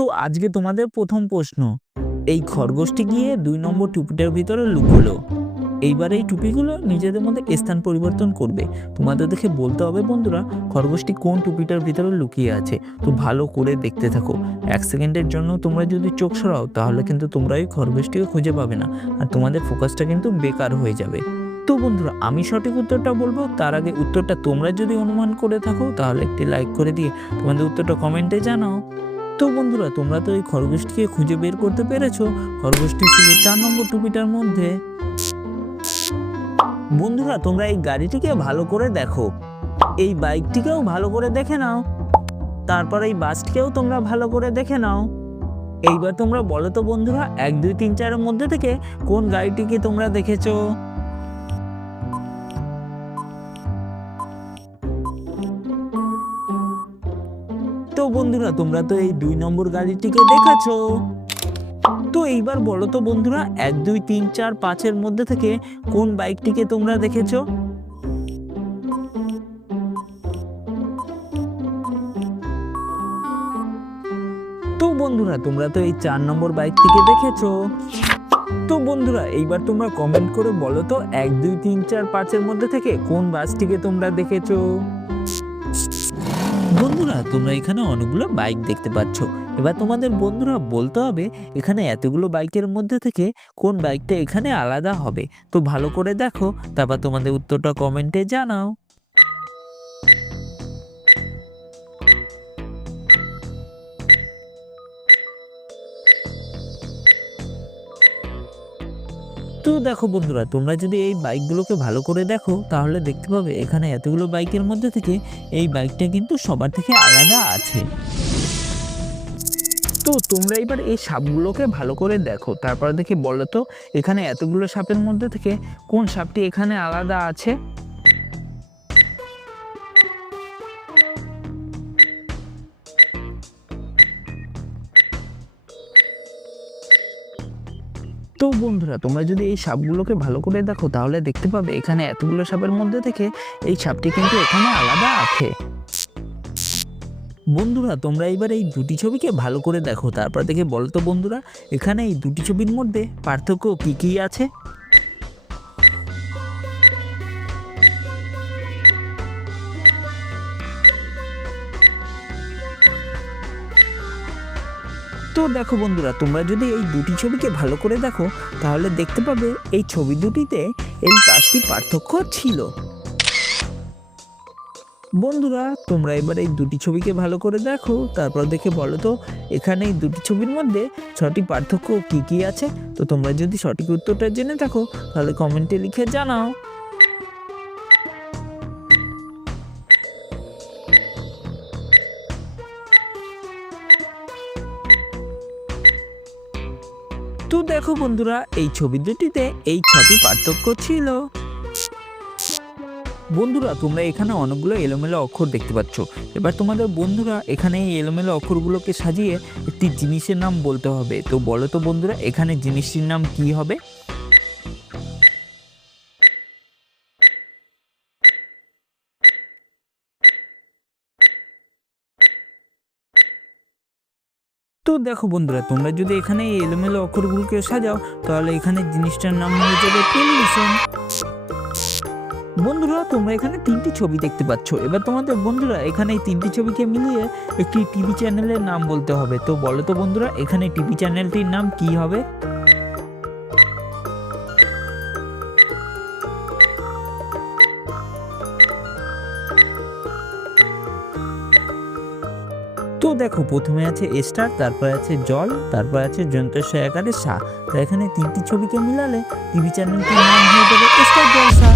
তো আজকে তোমাদের প্রথম প্রশ্ন। এই খরগোশটি গিয়ে দুই নম্বর টুপিটার ভিতরে লুকোলো। এইবার এই টুপিগুলো নিজেদের মধ্যে স্থান পরিবর্তন করবে। তোমাদের দেখে বলতে হবে, বন্ধুরা, খরগোশটি কোন টুপিটার ভিতরে লুকিয়ে আছে? তো ভালো করে দেখতে থাকো। এক সেকেন্ডের জন্য তোমরা যদি চোখ সরাও, তাহলে কিন্তু তোমরা এই খরগোশটিকে খুঁজে পাবে না। আর তোমাদের ফোকাসটা কিন্তু বেকার হয়ে যাবে। তো বন্ধুরা, আমি সঠিক উত্তরটা বলব, তার আগে উত্তরটা তোমরা যদি অনুমান করে থাকো, তাহলে একটি লাইক করে দিয়ে তোমাদের উত্তরটা কমেন্টে জানাও। তো বন্ধুরা, তোমরা তো এই খরগোশটিকে খুঁজে বের করতে পেরেছ। খরগোশটি ছিল চার নম্বর টুপিটার মধ্যে। বন্ধুরা, তোমরা এই গাড়িটিকে ভালো করে দেখো। এই বাইকটিকেও ভালো করে দেখে নাও। তারপর এই বাসটিকেও তোমরা ভালো করে দেখে নাও। এইবার তোমরা বলো তো বন্ধুরা, এক, দুই, তিন, চারের মধ্যে থেকে কোন গাড়িটিকে তোমরা দেখেছ? তো বন্ধুরা, তোমরা তো এই দুই নম্বর গাড়িটিকে দেখেছ। তো এইবার বলো তো বন্ধুরা, এক, দুই, তিন, চার, পাঁচের মধ্যে থেকে কোন বাইকটিকে তোমরা দেখেছ? তো বন্ধুরা, তোমরা তো এই চার নম্বর বাইকটিকে দেখেছ। তো বন্ধুরা, এইবার তোমরা কমেন্ট করে বলো তো, এক, দুই, তিন, চার, পাঁচের মধ্যে থেকে কোন বাসটিকে তোমরা দেখেছ? বন্ধুরা, তোমরা এখানে অনেকগুলো বাইক দেখতে পাচ্ছ। এবার তোমাদের বন্ধুরা বলতে হবে, এখানে এতগুলো বাইকের মধ্যে থেকে কোন বাইকটা এখানে আলাদা হবে? তো ভালো করে দেখো, তারপর তোমাদের উত্তরটা কমেন্টে জানাও। তো দেখো বন্ধুরা, তোমরা যদি এই বাইকগুলোকে ভালো করে দেখো, তাহলে দেখতে পাবে এখানে এতগুলো বাইকের মধ্যে থেকে এই বাইকটা কিন্তু সবার থেকে আলাদা আছে। তো তোমরা এবার এই সাপগুলোকে ভালো করে দেখো, তারপরে দেখি বলো তো এখানে এতগুলো সাপের মধ্যে থেকে কোন সাপটি এখানে আলাদা আছে? তো বন্ধুরা, তোমরা যদি এই সাপগুলোকে ভালো করে দেখো, তাহলে দেখতে পাবে এখানে এতগুলো সাপের মধ্যে থেকে এই সাপটি কিন্তু এখানে আলাদা আছে। বন্ধুরা, তোমরা এবার এই দুটি ছবিকে ভালো করে দেখো। তারপর দেখে বলতো বন্ধুরা, এখানে এই দুটি ছবির মধ্যে পার্থক্য কি কি আছে? তো দেখো বন্ধুরা, তোমরা যদি এই দুটি ছবিকে ভালো করে দেখো, তাহলে দেখতে পাবে এই ছবি দুটিতে এই পাঁচটি পার্থক্য ছিল। বন্ধুরা, তোমরা এবার এই দুটি ছবিকে ভালো করে দেখো, তারপর দেখে বলো তো, এখানে এই দুটি ছবির মধ্যে ছটি পার্থক্য কি কি আছে? তো তোমরা যদি সঠিক উত্তরটা জেনে থাকো, তাহলে কমেন্টে লিখে জানাও। তো দেখো বন্ধুরা, এই ছবি দুটিতে এই ছটি পার্থক্য ছিল। বন্ধুরা, তোমরা এখানে অনেকগুলো এলোমেলো অক্ষর দেখতে পাচ্ছ। এবার তোমাদের বন্ধুরা, এখানে এই এলোমেলো অক্ষরগুলোকে সাজিয়ে একটি জিনিসের নাম বলতে হবে। তো বলো তো বন্ধুরা, এখানে জিনিসটির নাম কি হবে? তো দেখো বন্ধুরা, তোমরা যদি এখানে এই এলোমেলো অক্ষরগুলোকে সাজাও, তাহলে এখানে জিনিসটার নাম হয়ে যাবে টেলিভিশন বন্ধুরা, তোমরা এখানে তিনটি ছবি দেখতে পাচ্ছ। এবার তোমাদের বন্ধুরা, এখানে এই তিনটি ছবিকে মিলিয়ে একটি টিভি চ্যানেলের নাম বলতে হবে। তো বলো তো বন্ধুরা, এখানে টিভি চ্যানেলটির নাম কি হবে? দেখো, প্রথমে আছে স্টার তারপর আছে জল, তারপর আছে যন্ত্রের আকারে সা। তো এখানে তিনটি ছবিকে মিলালে টিভি চ্যানেলটির নাম হয়ে যাবে স্টার জলসা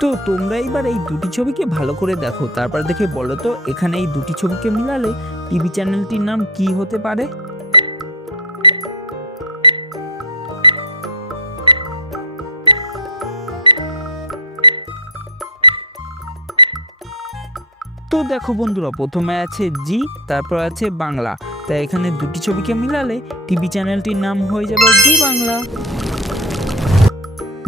তো তোমরা এবার এই দুটি ছবিকে ভালো করে দেখো। তারপর দেখে বলো তো, এখানে এই দুটি ছবিকে মিলালে টিভি চ্যানেলটির নাম কি হতে পারে? তো দেখো বন্ধুরা, প্রথমে আছে জি, তারপর আছে বাংলা। তাই এখানে দুটি ছবিকে মিলালে টিভি চ্যানেলটির নাম হয়ে যাবে জি বাংলা।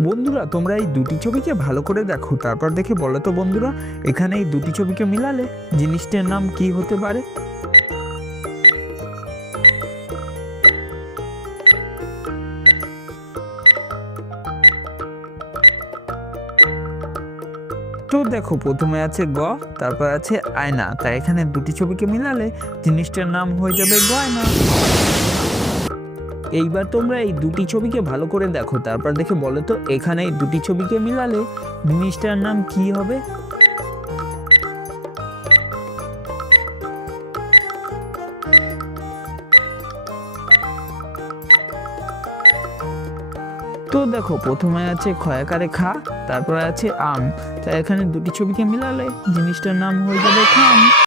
বন্ধুরা, তোমরা এই দুটি ছবিকে ভালো করে দেখো, তারপর দেখে বলো তো বন্ধুরা, এখানে এই দুটি ছবিকে মিলালে জিনিসটার নাম কি হতে পারে? তো দেখো, প্রথমে আছে গ, তারপর আছে আয়না। তাই এখানে দুটি ছবিকে মিলালে জিনিসটার নাম হয়ে যাবে গয়না। এইবার তোমরা এই দুটি ছবিকে ভালো করে দেখো। তারপর দেখে বলো তো, এখানে এই দুটি ছবিকে মিলালে জিনিসটার নাম কি হবে? তো দেখো, প্রথমে আছে খয়াকারে খা, তারপরে আছে আম। তা এখানে দুটি ছবিকে মিলালে, জিনিসটার নাম হয়ে যাবে খাম।